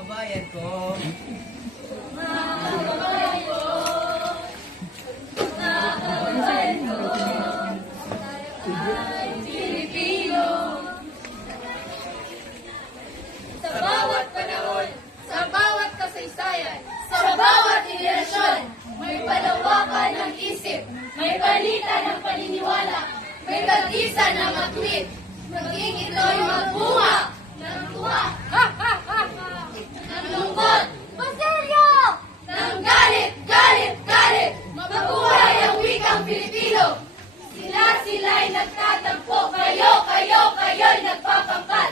kababayan ko. Sa bawat panahon, sa bawat kasaysayan, sa bawat may palawakan ng isip, may balita ng paniniwala, may tagisa ng akwit, maging sila'y nagtatampo, kayo, kayo, kayo'y nagpapangkat.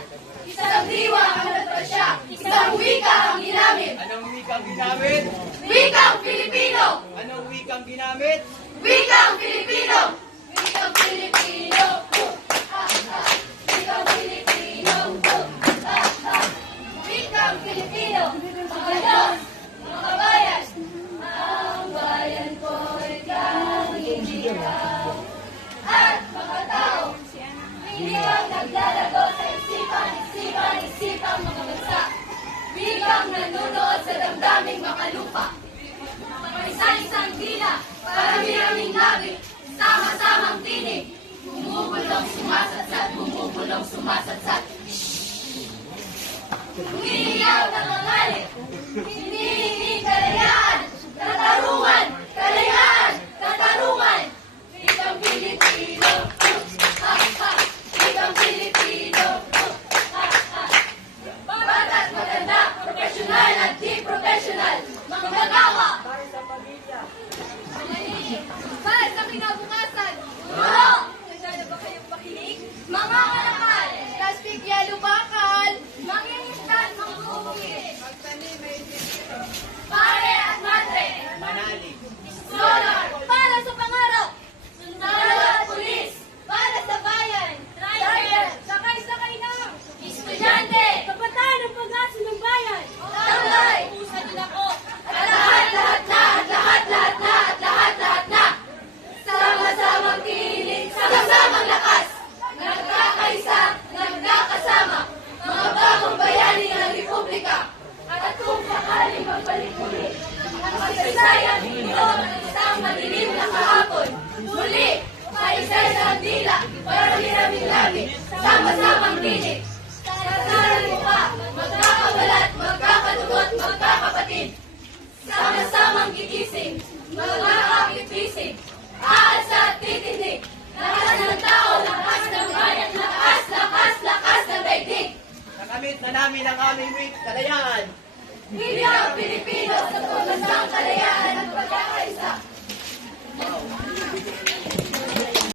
Isang diwa ang nagpasya, isang wika ang ginamit. Anong wikang ginamit? Wikang Pilipino! Anong wikang ginamit? Wikang Pilipino! Wikang Pilipino! Naglalago sa isipan, isipan, isipang mga bansa. Biglang nanunood sa damdaming makalupa. Isa-isang dila, parami-raming labi, sama-samang tinig. Bumubulong sumasatsat, bumubulong sumasatsat. Umiiyaw ang kasaysayan ito ng isang madilim na kahapon. Muli, kaisa-isang dila, marami-raming labi, sama-samang tinig. Sasaran mo pa, magkakabalat, magkakadugot, magkakapatid. Sama-samang gigising, magkakakiprising, aasa at titindig. Lakas ng tao, lakas ng bayan, lakas, lakas, lakas ng daigdig. Nakamit na namin ang aming wik, kalayaan. Hindi ang Pilipino sa kalayaan.